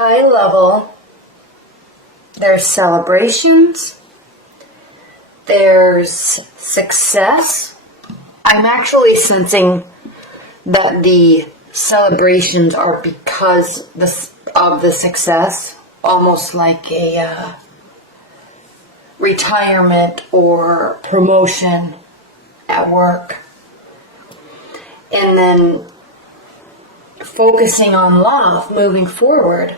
high level, there's celebrations, there's success. I'm actually sensing that the celebrations are because of the success, almost like a retirement or promotion at work. And then focusing on love moving forward.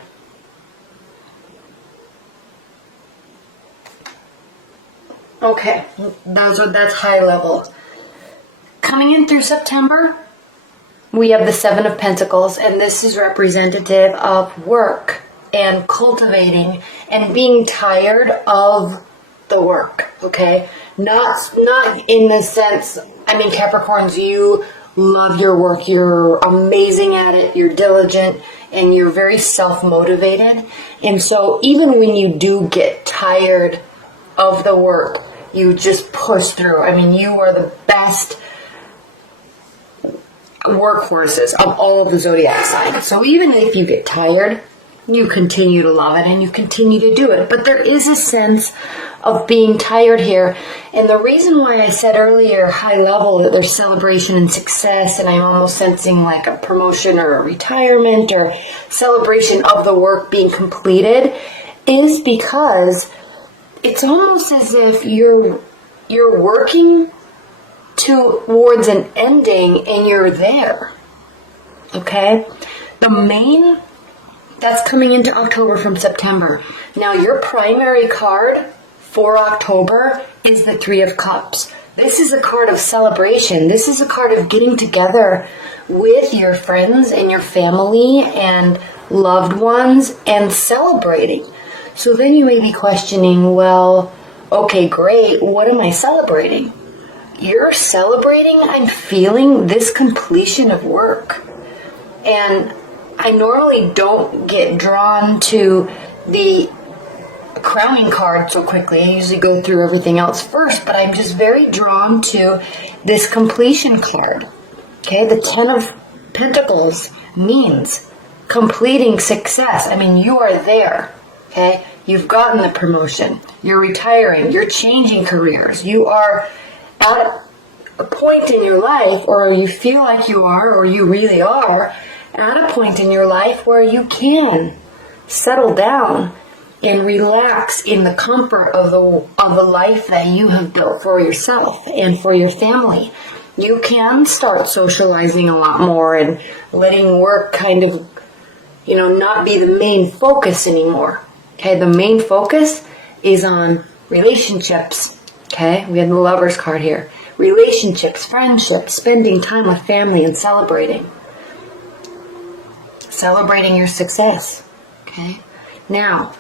Okay, that's high level. Coming in through September, we have the Seven of Pentacles, and this is representative of work and cultivating and being tired of the work, okay? Not in the sense, I mean, Capricorns, you love your work, you're amazing at it, you're diligent, and you're very self-motivated. And so even when you do get tired of the work, you just push through. I mean, you are the best workhorses of all of the zodiac signs. So even if you get tired, you continue to love it and you continue to do it. But there is a sense of being tired here. And the reason why I said earlier, high level, that there's celebration and success, and I'm almost sensing like a promotion or a retirement or celebration of the work being completed, is because it's almost as if you're working towards an ending and you're there. Okay? The main, that's coming into October from September. Now your primary card for October is the Three of Cups. This is a card of celebration. This is a card of getting together with your friends and your family and loved ones and celebrating. So then you may be questioning, well, okay, great, what am I celebrating? You're celebrating, I'm feeling this completion of work. And I normally don't get drawn to the crowning card so quickly. I usually go through everything else first, but I'm just very drawn to this completion card. Okay, the Ten of Pentacles means completing success. I mean, you are there. Okay, you've gotten the promotion. You're retiring. You're changing careers. You are at a point in your life, or you feel like you are, or you really are, at a point in your life where you can settle down and relax in the comfort of the life that you have built for yourself and for your family. You can start socializing a lot more and letting work kind of, not be the main focus anymore. Okay, the main focus is on relationships. Okay, we have the Lover's card here. Relationships, friendships, spending time with family and celebrating. Celebrating your success. Okay, now,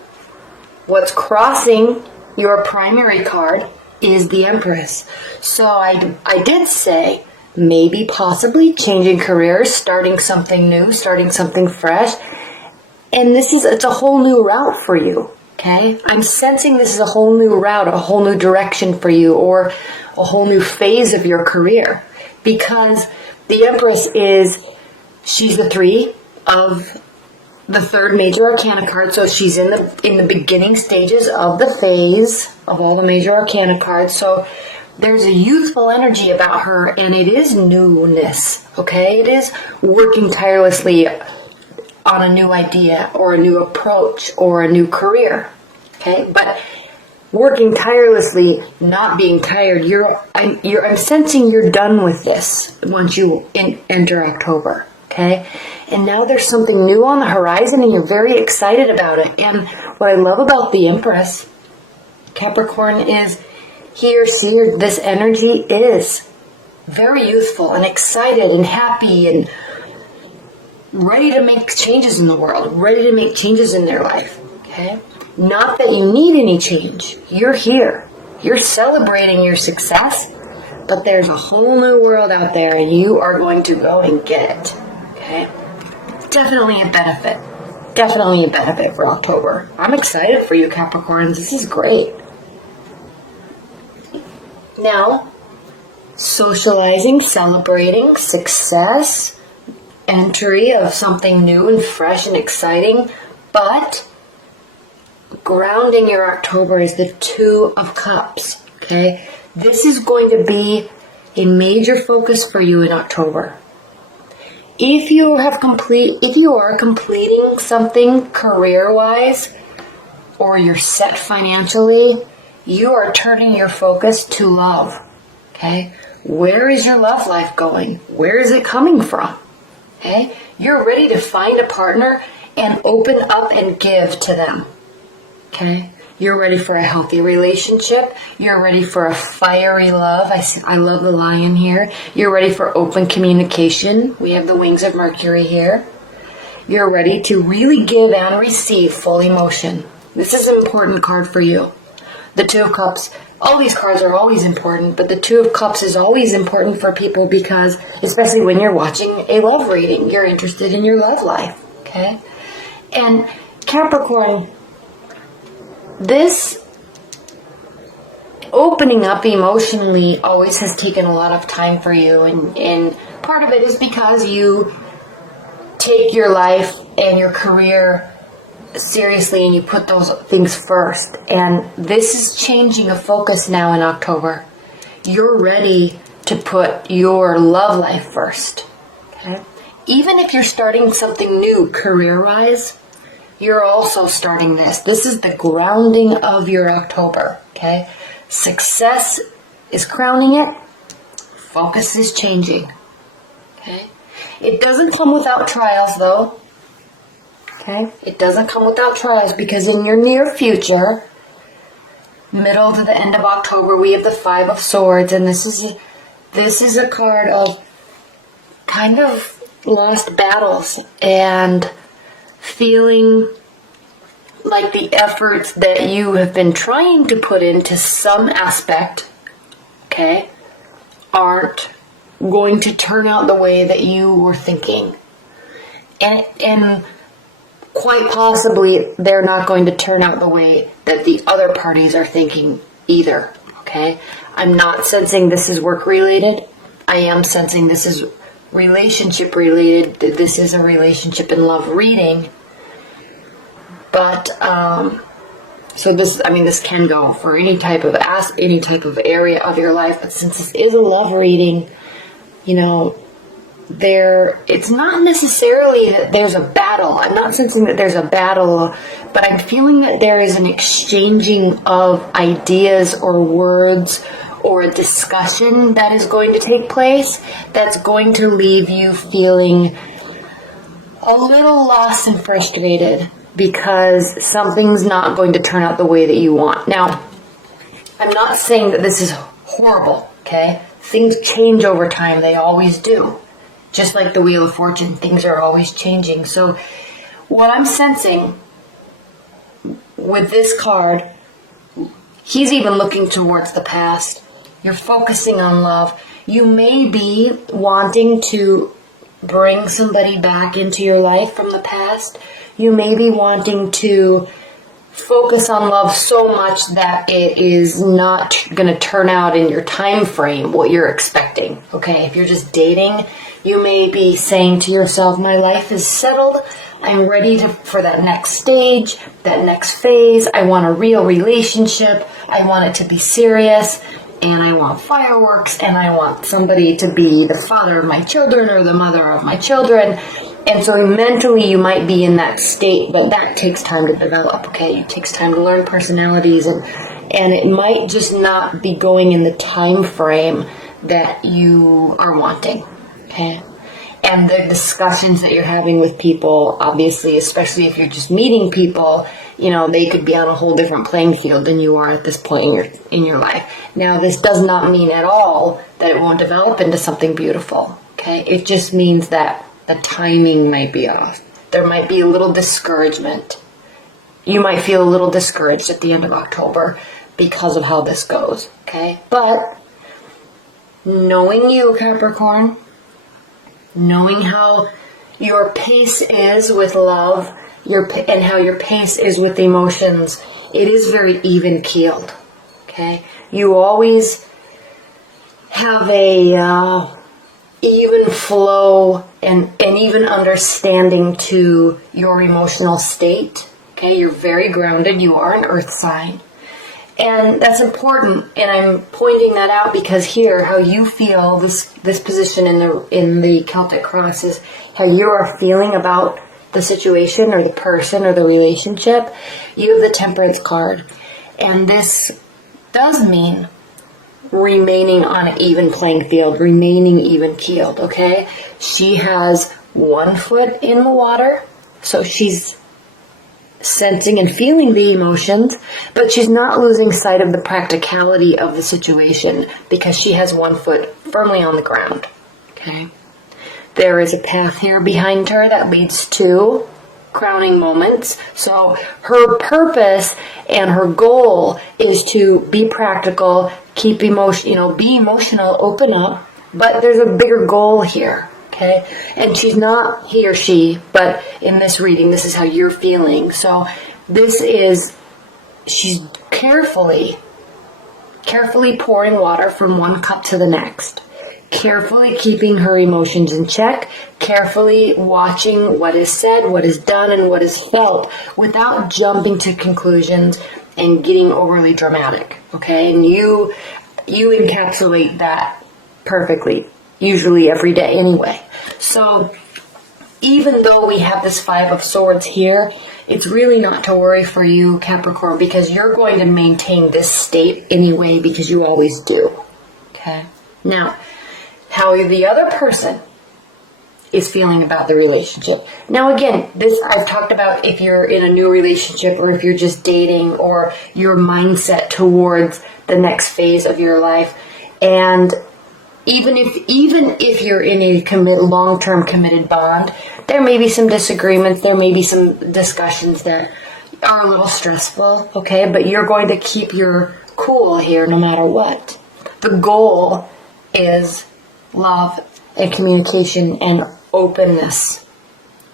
what's crossing your primary card is the Empress. So I did say maybe possibly changing careers, starting something new, starting something fresh. And it's a whole new route for you. Okay? I'm sensing this is a whole new route, a whole new direction for you, or a whole new phase of your career. Because the Empress she's the three of the third major arcana card, so she's in the beginning stages of the phase of all the major arcana cards. So there's a youthful energy about her, and it is newness. Okay, it is working tirelessly on a new idea or a new approach or a new career. Okay, but working tirelessly, not being tired. I'm sensing you're done with this once you enter October. Okay, and now there's something new on the horizon and you're very excited about it. And what I love about the Empress, Capricorn, is this energy is very youthful and excited and happy and ready to make changes in the world, ready to make changes in their life. Okay, not that you need any change. You're here. You're celebrating your success, but there's a whole new world out there and you are going to go and get it. Okay? Definitely a benefit. Definitely a benefit for October. I'm excited for you, Capricorns. This is great. Now, socializing, celebrating, success, entry of something new and fresh and exciting, But grounding your October is the Two of Cups, okay? This is going to be a major focus for you in October. If you are completing something career-wise, or you're set financially, you are turning your focus to love, okay? Where is your love life going? Where is it coming from? Okay? You're ready to find a partner and open up and give to them. Okay? You're ready for a healthy relationship. You're ready for a fiery love. I love the lion here. You're ready for open communication. We have the wings of Mercury here. You're ready to really give and receive full emotion. This is an important card for you. The Two of Cups. All these cards are always important, but the Two of Cups is always important for people because, especially when you're watching a love reading, you're interested in your love life, okay? And Capricorn, this opening up emotionally always has taken a lot of time for you, and part of it is because you take your life and your career seriously and you put those things first. And this is changing a focus now in October. You're ready to put your love life first. Okay? Even if you're starting something new career-wise, you're also starting this. This is the grounding of your October. Okay? Success is crowning it. Focus is changing. Okay? It doesn't come without trials, though. Okay? It doesn't come without trials because in your near future, middle to the end of October, we have the Five of Swords, and this is a card of kind of lost battles and feeling like the efforts that you have been trying to put into some aspect, okay, aren't going to turn out the way that you were thinking. And quite possibly they're not going to turn out the way that the other parties are thinking either, okay? I'm not sensing this is work related. I am sensing this is relationship related. This is a relationship and love reading. But, so this can go for any type of area of your life. But since this is a love reading, it's not necessarily that there's a battle. I'm not sensing that there's a battle, but I'm feeling that there is an exchanging of ideas or words or a discussion that is going to take place that's going to leave you feeling a little lost and frustrated because something's not going to turn out the way that you want. Now, I'm not saying that this is horrible, okay? Things change over time. They always do. Just like the Wheel of Fortune, things are always changing. So what I'm sensing with this card, he's even looking towards the past. You're focusing on love. You may be wanting to bring somebody back into your life from the past. You may be wanting to focus on love so much that it is not going to turn out in your time frame what you're expecting. Okay, if you're just dating, you may be saying to yourself, my life is settled. I'm ready for that next stage, that next phase. I want a real relationship. I want it to be serious. And I want fireworks. And I want somebody to be the father of my children or the mother of my children. And so mentally you might be in that state, but that takes time to develop, okay? It takes time to learn personalities, and it might just not be going in the time frame that you are wanting, okay? And the discussions that you're having with people, obviously, especially if you're just meeting people, they could be on a whole different playing field than you are at this point in your life. Now, this does not mean at all that it won't develop into something beautiful, okay? It just means that the timing might be off. There might be a little discouragement. You might feel a little discouraged at the end of October because of how this goes, okay? But knowing you, Capricorn, knowing how your pace is with love, and how your pace is with emotions, it is very even-keeled, okay? You always have a even flow and even understanding to your emotional state. Okay, you're very grounded. You are an earth sign. And that's important, and I'm pointing that out because here, how you feel, this position in the Celtic cross is how you are feeling about the situation or the person or the relationship. You have the Temperance card, and this does mean remaining on an even playing field, remaining even keeled, okay? She has one foot in the water, so she's sensing and feeling the emotions, but she's not losing sight of the practicality of the situation because she has one foot firmly on the ground. Okay. There is a path here behind her that leads to crowning moments. So her purpose and her goal is to be practical, keep emotion, be emotional, open up, but there's a bigger goal here. Okay, and she's not he or she, but in this reading, this is how you're feeling. So she's carefully pouring water from one cup to the next, carefully keeping her emotions in check, carefully watching what is said, what is done, and what is felt without jumping to conclusions and getting overly dramatic. Okay, and you encapsulate that perfectly. Usually every day anyway. So even though we have this 5 of Swords here, it's really not to worry for you, Capricorn, because you're going to maintain this state anyway because you always do. Okay? Now, how the other person is feeling about the relationship. Now again, this I've talked about if you're in a new relationship or if you're just dating or your mindset towards the next phase of your life. And even if you're in a long-term committed bond, there may be some disagreements, there may be some discussions that are a little stressful, okay? But you're going to keep your cool here no matter what. The goal is love and communication and openness,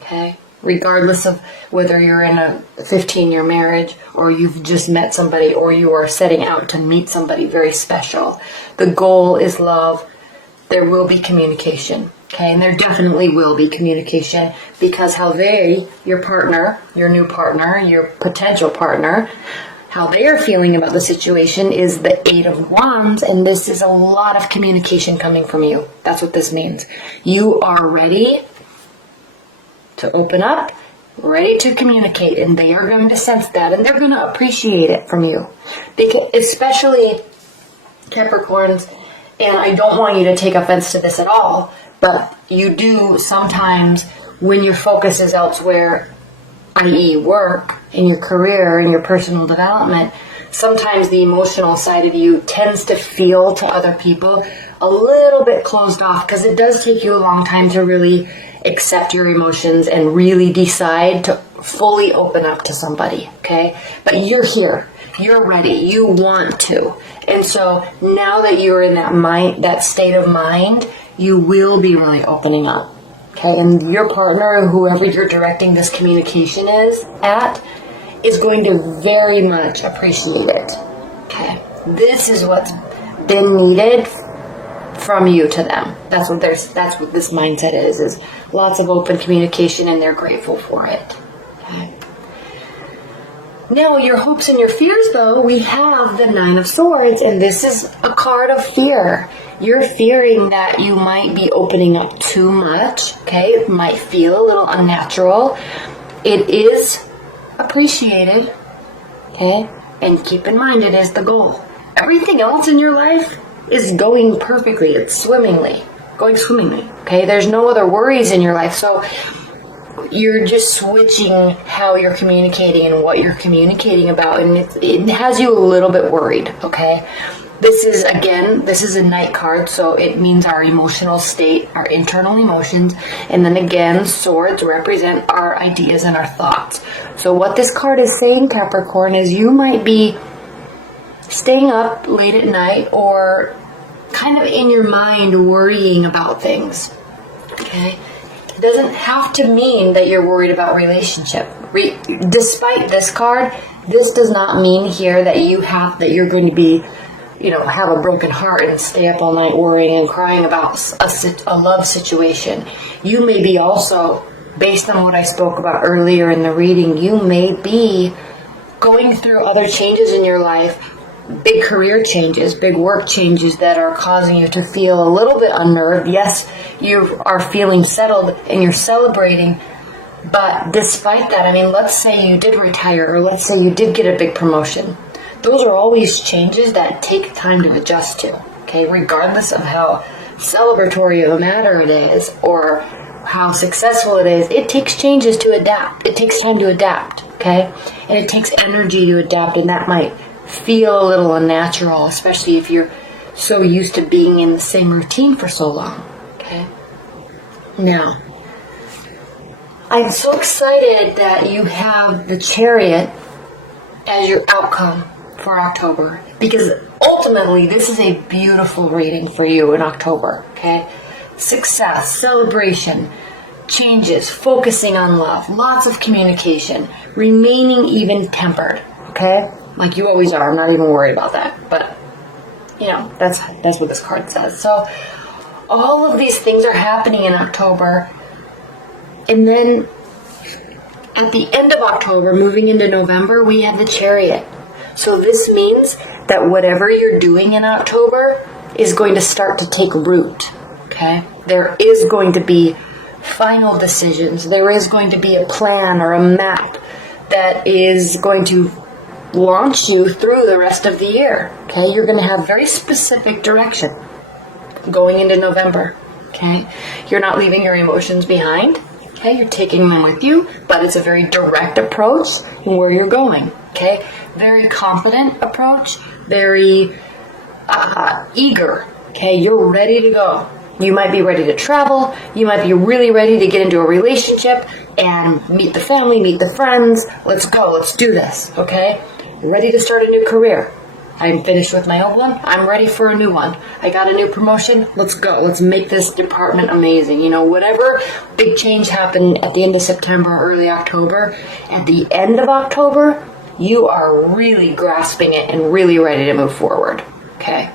okay? Regardless of whether you're in a 15-year marriage or you've just met somebody or you are setting out to meet somebody very special. The goal is love. There will be communication, okay? And there definitely will be communication because how your partner, your new partner, your potential partner, how they are feeling about the situation is the 8 of Wands, and this is a lot of communication coming from you. That's what this means. You are ready to open up, ready to communicate, and they are going to sense that, and they're going to appreciate it from you. Because, especially Capricorns, and I don't want you to take offense to this at all, but you do sometimes, when your focus is elsewhere, i.e. work, and your career, and your personal development, sometimes the emotional side of you tends to feel to other people a little bit closed off, because it does take you a long time to really accept your emotions and really decide to fully open up to somebody, okay? But you're here. You're ready. You want to. And so now that you're in that state of mind, you will be really opening up. Okay? And your partner or whoever you're directing this communication is going to very much appreciate it. Okay? This is what's been needed from you to them. That's what this mindset is lots of open communication, and they're grateful for it. Okay? Now, your hopes and your fears, though, we have the 9 of Swords, and this is a card of fear. You're fearing that you might be opening up too much, okay? It might feel a little unnatural. It is appreciated, okay? And keep in mind, it is the goal. Everything else in your life is going perfectly. It's going swimmingly, okay? There's no other worries in your life, so you're just switching how you're communicating and what you're communicating about, and it has you a little bit worried, okay? This is a Knight card, so it means our emotional state, our internal emotions, and then again, swords represent our ideas and our thoughts. So what this card is saying, Capricorn, is you might be staying up late at night or kind of in your mind worrying about things, okay? It doesn't have to mean that you're worried about relationship. Despite this card, this does not mean here that you're going to be, have a broken heart and stay up all night worrying and crying about a love situation. You may be also based on what I spoke about earlier in the reading, you may be going through other changes in your life, big career changes, big work changes that are causing you to feel a little bit unnerved. Yes, you are feeling settled and you're celebrating, but despite that, I mean, let's say you did retire, or let's say you did get a big promotion. Those are always changes that take time to adjust to, okay? Regardless of how celebratory of a matter it is, or how successful it is, it takes changes to adapt. It takes time to adapt, okay? And it takes energy to adapt, and that might feel a little unnatural, especially if you're so used to being in the same routine for so long, okay? Now, I'm so excited that you have the Chariot as your outcome for October, because ultimately this is a beautiful reading for you in October, okay? Success, celebration, changes, focusing on love, lots of communication, remaining even-tempered, okay? Like you always are. I'm not even worried about that, but you know, that's what this card says. So all of these things are happening in October. And then at the end of October, moving into November, we have the Chariot. So this means that whatever you're doing in October is going to start to take root, okay? There is going to be final decisions. There is going to be a plan or a map that is going to launch you through the rest of the year, okay? You're going to have very specific direction going into November, okay? You're not leaving your emotions behind. Okay, you're taking them with you, but it's a very direct approach in where you're going, okay? Very confident approach, very eager, okay? You're ready to go. You might be ready to travel. You might be really ready to get into a relationship and meet the family, meet the friends. Let's go. Let's do this, okay? Ready to start a new career. I'm finished with my old one. I'm ready for a new one. I got a new promotion. Let's go. Let's make this department amazing. You know, whatever big change happened at the end of September, early October, at the end of October, you are really grasping it and really ready to move forward. Okay?